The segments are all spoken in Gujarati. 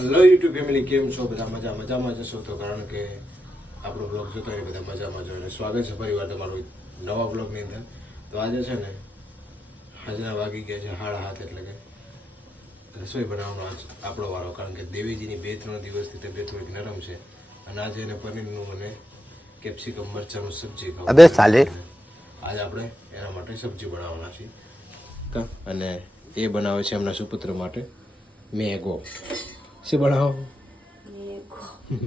હેલો યુટ્યુબ ફેમિલી, કેમ છો બધા? મજામાં જશો તો, કારણ કે આપણો બ્લોગ જોતા હોય બધા મજામાં જો. અને સ્વાગત છે ફરીવાર તમારું નવા બ્લોગની અંદર. તો આજે છે ને આજના વાગી ગયા છે 7:30, એટલે કે રસોઈ બનાવવાનો આજ આપણો વારો, કારણ કે દેવીજીની 2-3 દિવસથી તબિયત થોડીક નરમ છે અને આજે એને પનીરનું અને કેપ્સિકમ મરચાંનું સબ્જી ખાવું. આજે આપણે એના માટે સબ્જી બનાવવાના છીએ અને એ બનાવે છે એમના સુપુત્ર માટે મેગો. શું बनाओ?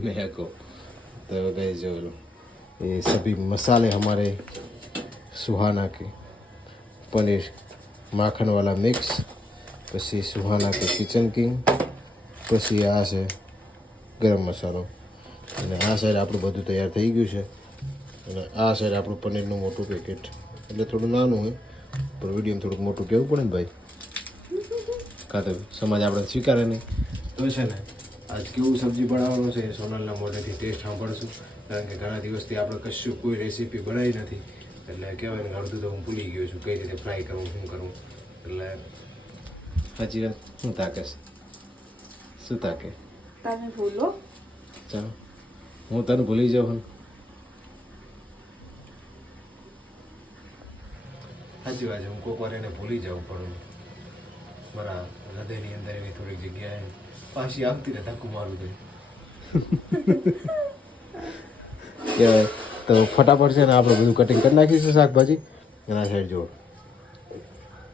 मैगो। तो गए जो ये सभी मसाले हमारे सुहाना के, पनीर माखन वाला मिक्स, પછી સુહાના કે કિચન કિંગ, પછી આ છે ગરમ મસાલો, અને આ સાઈડ આપણું બધું તૈયાર થઈ ગયું છે. અને આ સાઈડ આપણું પનીરનું મોટું પેકેટ, એટલે થોડું નાનું હોય પણ વિડીયો થોડુંક મોટું કહેવું પડે ને ભાઈ, કાં તો સમાજ આપણે સ્વીકારે નહીં. તો છે ને આજ કેવું સબ્જી બનાવવાનું છે એ સોનલના મોઢેથી ટેસ્ટ સાંભળશું, કારણ કે ઘણા દિવસથી આપણે કશું કોઈ રેસીપી બનાવી નથી, એટલે કહેવાય ને અડધું તો હું ભૂલી ગયો છું કઈ રીતે ફ્રાય કરવું, શું કરવું. એટલે સાચી વાત. શું તાકે શું તાકે તમે ભૂલો? ચાલો હું તને ભૂલી જાઉં. સાચી વાત છે, હું કોઈક વાર એને ભૂલી જાઉં, પણ મારા હૃદયની અંદર એની થોડીક જગ્યાએ પાછી આવતી ને ધક્કું મારું છે. તો ફટાફટ છે ને આપણે બધું કટિંગ કરી નાખીશું શાકભાજી. એના સાઈડ જો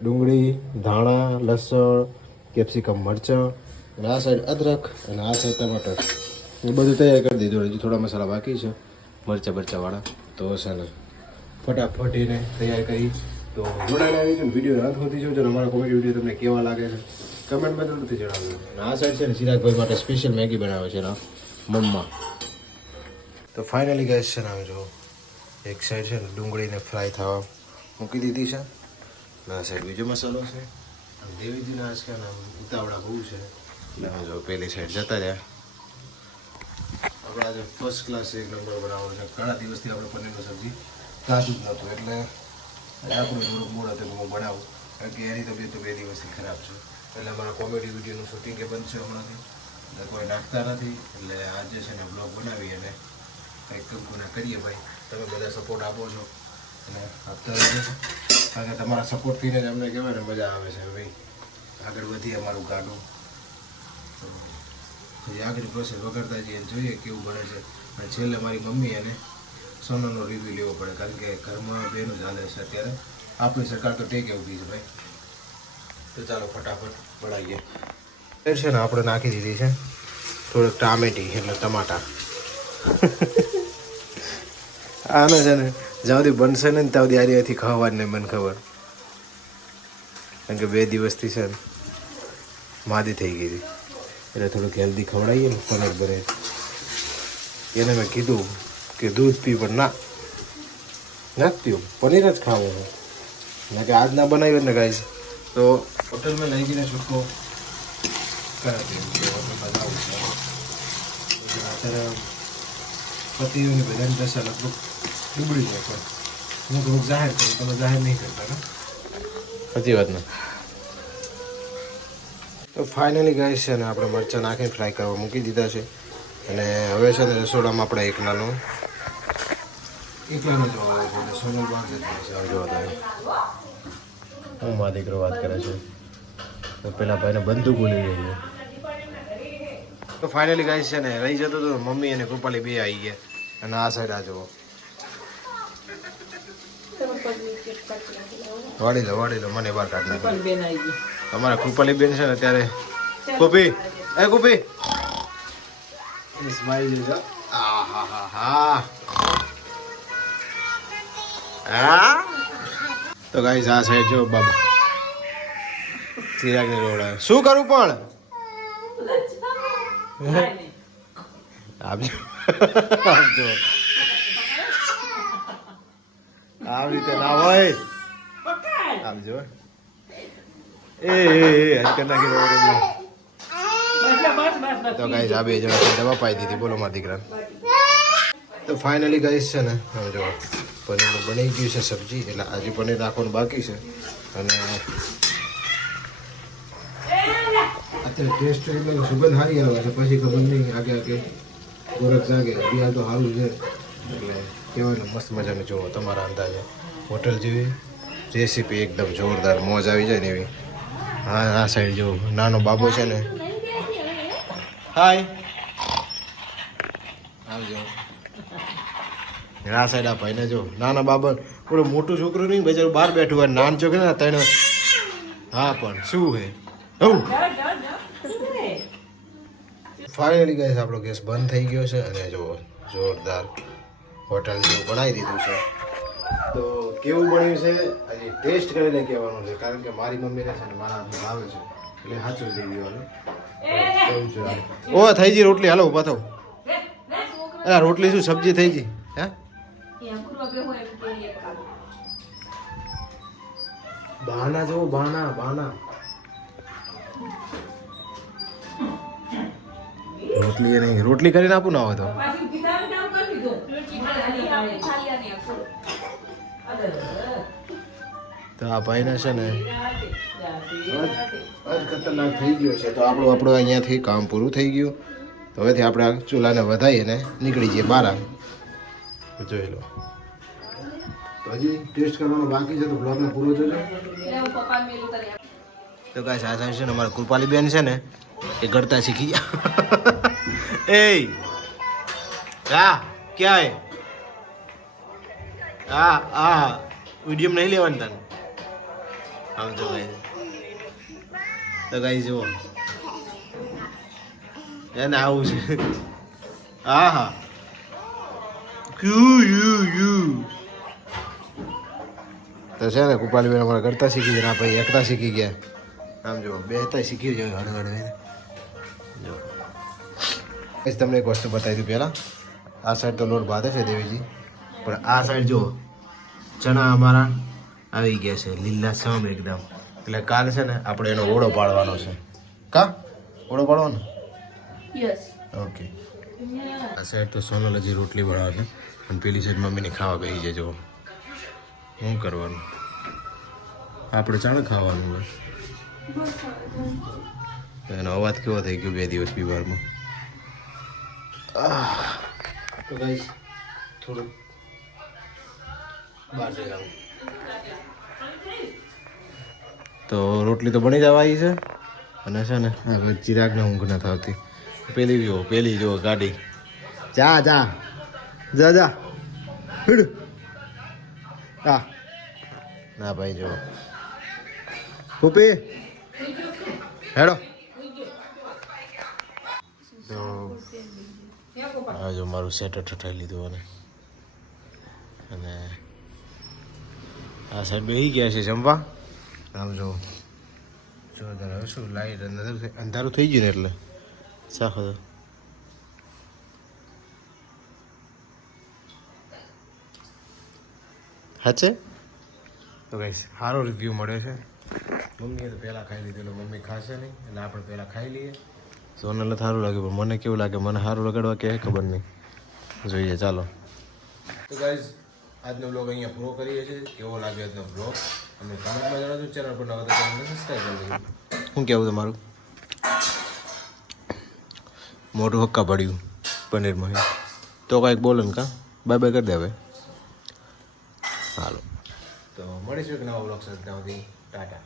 ડુંગળી, ધાણા, લસણ, કેપ્સિકમ, મરચાં, અને આ સાઈડ અદરક, અને આ સાઈડ ટમાટર, એ બધું તૈયાર કરી દીધું. હજુ થોડા મસાલા બાકી છે મરચાં તો છે ને ફટાફટ એને તૈયાર કરી. તો જોડાયેલા રહીશું ને વિડીયો અંત સુધી જોજો. અમારા કોમેડી વિડીયો તમને કેવા લાગે છે કમેન્ટમાં જરૂરથી જણાવજો. અને આ સાઈડ છે ને ચિરાગભાઈ માટે સ્પેશિયલ મેગી બનાવે છે એના મમ્મા. તો ફાઇનલી ગેસ છે ને આમ જો એક સાઈડ છે ને ડુંગળીને ફ્રાય થવા મૂકી દીધી છે, અને આ સાઈડ બીજો મસાલો છે. દેવીજીના આજ કે ઉતાવળા બહુ છે, એટલે જો પેલી સાઈડ જતા રહ્યા. આપણે આજે ફર્સ્ટ ક્લાસ એક નંબર બનાવવાનો છે. ઘણા દિવસથી આપણે પનીરનું સબ્જી ખાધું જ નહોતું, એટલે આપણું થોડુંક મૂળ હતું કે હું બનાવું, કારણ કે એની તબિયત તો 2 દિવસથી ખરાબ છે. એટલે અમારા કોમેડી વિડીયોનું શૂટિંગ એ બંધ છે હમણાંથી, એટલે કોઈ નાખતા નથી. એટલે આજે છે ને બ્લોગ બનાવી અને કંઈક કંકુના કરીએ. ભાઈ તમે બધા સપોર્ટ આપો છો અને આપતા રહેજો, કારણ કે તમારા સપોર્ટથી જ અમને કહેવાય ને મજા આવે છે. ભાઈ આગળ વધીએ અમારું ગાડું, તો પછી આગળ પ્રોસેસ વગરતા જઈએ, જોઈએ કેવું બને છે. અને છેલ્લે મારી મમ્મી અને સોનાનો રિવ્યૂ લેવો પડે, કારણ કે ઘરમાં બેનું ચાલે છે અત્યારે. આપણી સરકાર તો ટેકે ઊભી છે ભાઈ. તો ચાલો ફટાફટ બનાવીએ. એ છે ને આપણે નાખી દીધી છે થોડુંક ટામેટી, એટલે ટમાટા. આને છે ને જ્યાં સુધી બનશે ને ત્યાં સુધી આરીથી ખાવાની નહીં મને ખબર, કારણ કે 2 દિવસથી છે ને માદી થઈ ગઈ હતી, એટલે થોડુંક હેલ્ધી ખવડાવીએ ને પનીર બને. એને મેં કીધું કે દૂધ પી, પણ નથી પીવું, પનીર જ ખાવું છે. ના કે આજ ના બનાવ્યું ને ગાઈસ તો હોટલમાં લઈ જઈને છૂટકો કરાવી હોટલમાં જવું છે. અત્યારે પતિઓની બધાની દશા લગભગ ડૂબડી જાય, પણ હું થોડુંક જાહેર કરું, તમે જાહેર નહીં કરતા ને. સાચી વાત ને. તો ફાઇનલી ગાઈસ છે ને આપણે મરચાં નાખીને ફ્રાય કરવા મૂકી દીધા છે. અને હવે છે ને રસોડામાં આપણે એકલાનું જોવા આવે છે, એટલે સોનું બહાર જતું છે. જોવા હું મા દીકરો વાત કરે છે, તો પેલા ભાઈને બંદૂક બોલી રહી છે. તો ફાઇનલી ગાઈસ છે ને રહી જતો હતો, મમ્મી અને કૃપાલી 2 આવી ગયા. અને આ સાઈડ આ જુઓ, વાળી લો મને બહાર કાઢી નાખી. તમારા કૃપાલી બેન છે ને ત્યારે કુપી સ્માઈલ છે. તો ગાઈસ આ સાઈડ જો બાબા ચિરાગની રોડા શું કરું પણ આપજો આવી રીતે ના હોય, આપજો એ હરકત નાખી. તો ગાઈસ આ 2 જણા દવા પાઈ દીધી, બોલો મારા દીકરા. તો ફાઇનલી ગાઈસ છે ને હવે જો પનીરનું બની ગયું છે સબ્જી, એટલે આજે પનીર નાખવાનું બાકી છે. અને ટેસ્ટ એટલે સુગંધ સારી આવે છે, પછી ખબર નહીં આગે આગે ગોરખ જાગે. બિહાર તો સારું છે એટલે કહેવાય ને મસ્ત મજાનું જુઓ તમારા અંદાજે હોટલ જેવી રેસીપી એકદમ જોરદાર મોજ આવી જાય ને એવી. હા આ સાઈડ જો નાનો બાબો છે ને, હાય આવજો. આ સાઈડ આ ભાઈને જો નાના બાબા, પેલો મોટું છોકરું નહીં બજારું બહાર બેઠું હોય, નાન છોકરું ને તને. હા પણ શું હે હું ફાઇનલી ગેસ આપણો ગેસ બંધ થઈ ગયો છે અને જો જોરદાર હોટલ જેવું બનાવી દીધું છે. તો કેવું બન્યું છે હજી ટેસ્ટ કરીને કહેવાનું છે, કારણ કે મારી મમ્મીને છે ને મારા હાથમાં આવે છે એટલે સાચું દઈ દેવાનું. ઓ થઈ ગઈ રોટલી, હાલો ઉભા થાવ. અરે રોટલી શું સબ્જી થઈ ગઈ? હે બહાના જો બહાના બહાના. રોટલી એ નહીં, રોટલી કરીને આપું ના હોય તો આ ભાઈને છે ને ખતરનાક થઈ ગયો છે. તો આપણું અહીંયાથી કામ પૂરું થઈ ગયું. તો હવેથી આપણે આ ચૂલાને વધાવીએ ને નીકળી જઈએ બહાર. જોઈ લો. તો હજી ટેસ્ટ કરવાનો બાકી છે, તો બ્લોગને પૂરો જોજો. તો ગાઈસ આ સાઈડ છે ને અમારા કૃપાલી બેન છે ને એ ગળતા શીખી ગયા. એ હા ક્યાં હે? હા હા વિડીયો નહીં લેવાની તને. આમ જો ગાઈસ, તો ગાઈસ જુઓ એને આવું છે. હા હા તો છે ને કૃપાલી બેન અમારા કરતા શીખી ગયા, ભાઈ એકતા શીખી ગયા. આમ જો બેતા શીખી જાય હળવડ. જો તમને એક વસ્તુ બતાવી દઉં પહેલાં. આ સાઈડ તો લોટ બાંધે છે દેવીજી, પણ આ સાઈડ જો ચણા અમારા આવી ગયા છે લીલા સમ એકદમ. એટલે કાલ છે ને આપણે એનો ઓળો પાડવાનો છે. કા ઓળો પાડવાનો? યસ. ઓકે. આ સાઈડ તો સોનલ હજી રોટલી બનાવે છે અને પેલી સાઈડ મમ્મીને ખાવા બેસી જાય. જો શું કરવાનું, આપણે ચાલે ખાવાનું હોય. એનો અવાજ કેવો થઈ ગયો 2 દિવસ બીમારમાં. તો ગાઈસ થોડુંક બહાર જઈ આવું. તો રોટલી તો બની જવા આવી છે અને છે ને ચિરાગને ઊંઘ ન થતી. પેલી જો ગાડી. જા જા જા જા હા ના ભાઈ જો કુપી હેડો. તો જો મારું સેટ ઠઠાઈ લીધું અને આ સાઈડ બેસી ગયા છે જમવા. આમ જો જોરદાર. હવે શું લાઈટ અંધારું થઈ ગયું ને એટલે ચાખો તો હાચે. તો ગાઈસ સારો રિવ્યૂ મળ્યો છે. મમ્મીએ તો પહેલાં ખાઈ લીધું એટલે મમ્મી ખાશે નહીં એટલે આપણે પહેલાં ખાઈ લઈએ. સોનલને સારું લાગ્યું પણ મને કેવું લાગે, મને સારું લગાડવા કે ખબર નહીં, જોઈએ ચાલો. તો ગાઈસ આજનો બ્લોગ અહીંયા પૂરો કરીએ છીએ. કેવો લાગે આજનો બ્લોગ અમને કમેન્ટમાં જણાવજો. ચેનલ પર નવા તો ચેનલને સબસ્ક્રાઈબ કરી દેજો. શું કહેવું તમારું? મોટું હક્કા પડ્યું પનીરમાં તો કાંઈક બોલો ને. કા બાય બાય કરી દે હવે. હાલો તો મળીશું એક નવા બ્લોગ સાથે. ટાટા.